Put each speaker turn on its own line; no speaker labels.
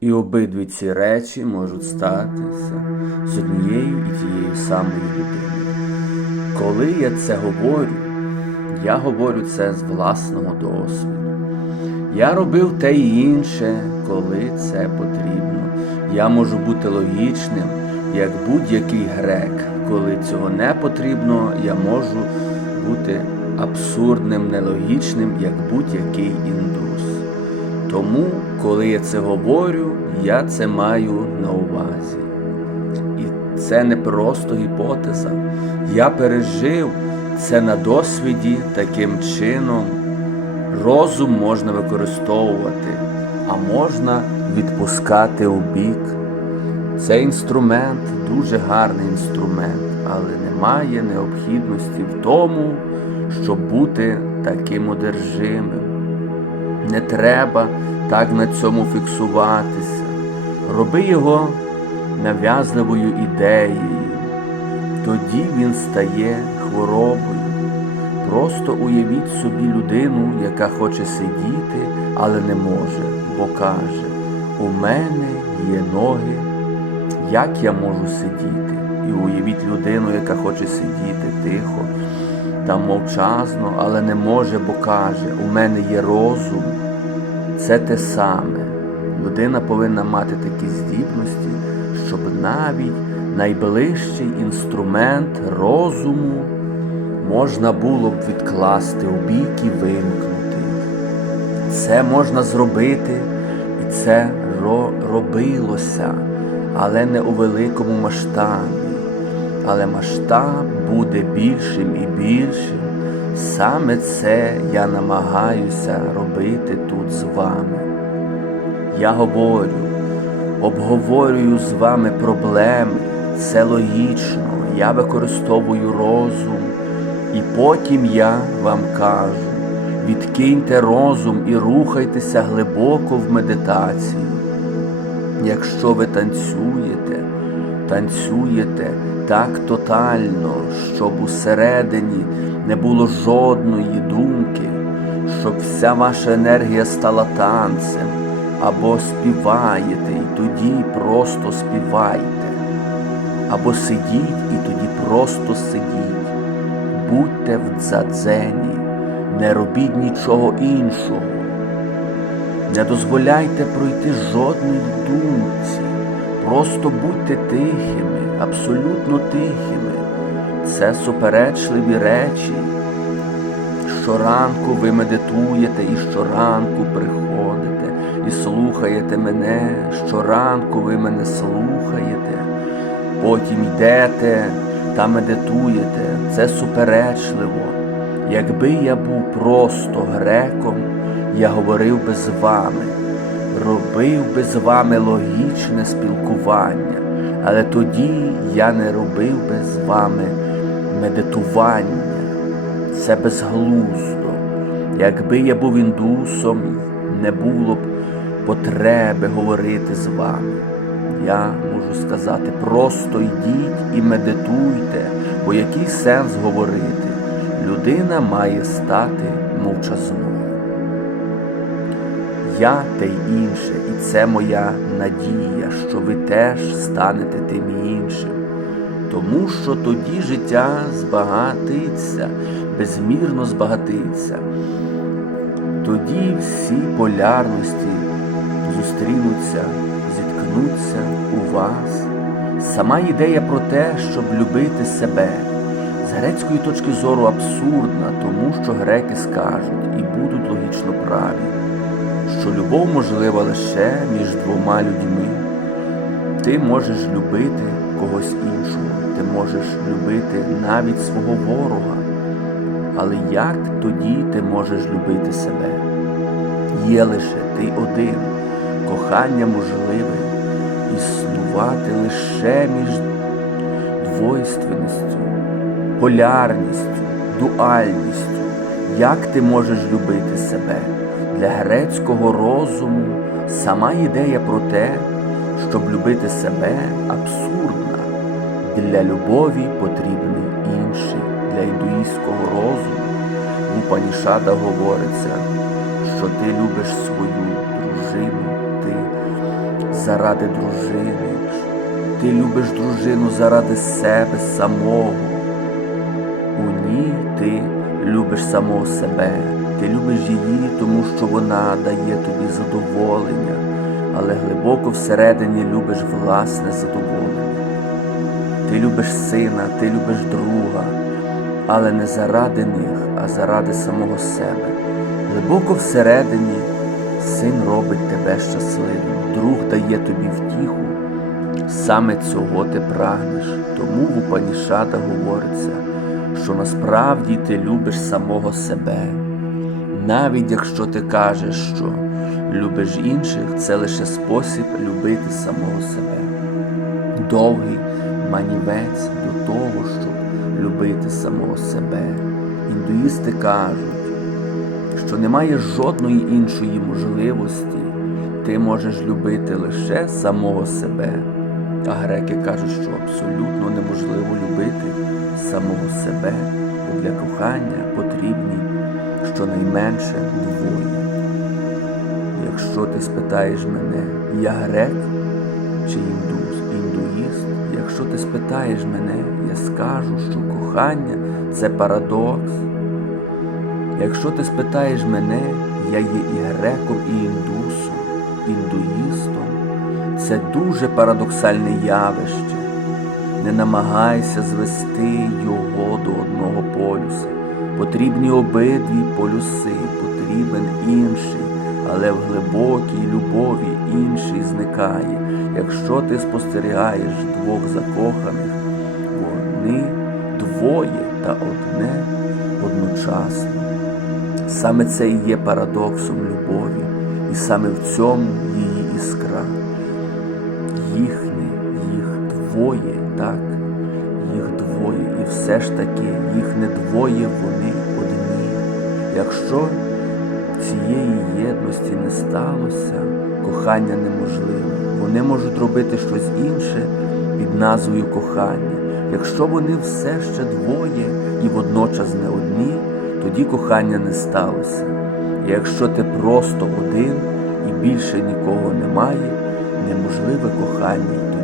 І обидві ці речі можуть статися з однією і тією самою людиною. Коли я це говорю, я говорю це з власного досвіду. Я робив те і інше, коли це потрібно. Я можу бути логічним, як будь-який грек. Коли цього не потрібно, я можу бути абсурдним, нелогічним, як будь-який індус. Тому, коли я це говорю, я це маю на увазі. І це не просто гіпотеза. Я пережив це на досвіді таким чином. Розум можна використовувати, а можна відпускати у бік. Цей інструмент дуже гарний інструмент, але немає необхідності в тому, щоб бути таким одержимим. Не треба так на цьому фіксуватися. Роби його нав'язливою ідеєю. Тоді він стає хворобою. Просто уявіть собі людину, яка хоче сидіти, але не може, бо каже: у мене є ноги, як я можу сидіти? І уявіть людину, яка хоче сидіти тихо та мовчазно, але не може, бо каже, у мене є розум. Це те саме. Людина повинна мати такі здібності, щоб навіть найближчий інструмент розуму можна було б відкласти у бік і вимкнути. Це можна зробити, і це ро- робилося, але не у великому масштабі. Але масштаб буде більшим і більшим. Саме це я намагаюся робити тут з вами. Я говорю, обговорюю з вами проблеми, це логічно, я використовую розум, і потім я вам кажу, відкиньте розум і рухайтеся глибоко в медитацію. Якщо ви танцюєте, танцюєте так тотально, щоб усередині не було жодної думки, щоб вся ваша енергія стала танцем, або співаєте і тоді просто співайте, або сидіть і тоді просто сидіть. Будьте в дзадзені, не робіть нічого іншого. Не дозволяйте пройти жодної думці. Просто будьте тихими, абсолютно тихими. Це суперечливі речі. Щоранку ви медитуєте і щоранку приходите і слухаєте мене, щоранку ви мене слухаєте, потім йдете та медитуєте. Це суперечливо. Якби я був просто греком, я говорив би з вами, робив би з вами логічне спілкування, але тоді я не робив би з вами медитування. Це безглуздо. Якби я був індусом, не було б потреби говорити з вами. Я можу сказати, просто йдіть і медитуйте, бо який сенс говорити? Людина має стати мовчазною. Я те й інше, і це моя надія, що ви теж станете тим іншим. Тому що тоді життя збагатиться, безмірно збагатиться. Тоді всі полярності зустрінуться, зіткнуться у вас. Сама ідея про те, щоб любити себе, з грецької точки зору абсурдна, тому що греки скажуть і будуть логічно праві, що любов можлива лише між двома людьми. Ти можеш любити когось іншого, ти можеш любити навіть свого ворога. Але як тоді ти можеш любити себе? Є лише ти один, кохання можливе існувати лише між двойственністю, полярністю, дуальністю. Як ти можеш любити себе? Для грецького розуму сама ідея про те, щоб любити себе, абсурдна. Для любові потрібний інший. Для індуїстського розуму в Упанішада говориться, що ти любиш свою дружину, ти заради дружини. Ти любиш дружину заради себе самого. У ній ти любиш самого себе. Ти любиш її, тому що вона дає тобі задоволення, але глибоко всередині любиш власне задоволення. Ти любиш сина, ти любиш друга, але не заради них, а заради самого себе. Глибоко всередині син робить тебе щасливим, друг дає тобі втіху. Саме цього ти прагнеш. Тому в Упанішадах говориться, що насправді ти любиш самого себе. Навіть якщо ти кажеш, що любиш інших, це лише спосіб любити самого себе. Довгий манівець до того, щоб любити самого себе. Індуїсти кажуть, що немає жодної іншої можливості, ти можеш любити лише самого себе. А греки кажуть, що абсолютно неможливо любити самого себе, бо для кохання потрібні щонайменше двоє. Якщо ти спитаєш мене, я грек чи індуїст, якщо ти спитаєш мене, я скажу, що кохання це парадокс. Якщо ти спитаєш мене, я є і греком, і індусом, індуїстом. Це дуже парадоксальне явище. Не намагайся звести його до одного полюса. Потрібні обидві полюси, потрібен інший, але в глибокій любові інший зникає. Якщо ти спостерігаєш двох закоханих, вони двоє та одне одночасно. Саме це і є парадоксом любові, і саме в цьому її іскра. Їхнє, їх двоє, так, їх двоє, і все ж таки їх не двоє, вони одні. Якщо цієї єдності не сталося, кохання неможливе. Вони можуть робити щось інше під назвою кохання. Якщо вони все ще двоє і водночас не одні, тоді кохання не сталося. І якщо ти просто один і більше нікого немає, неможливе кохання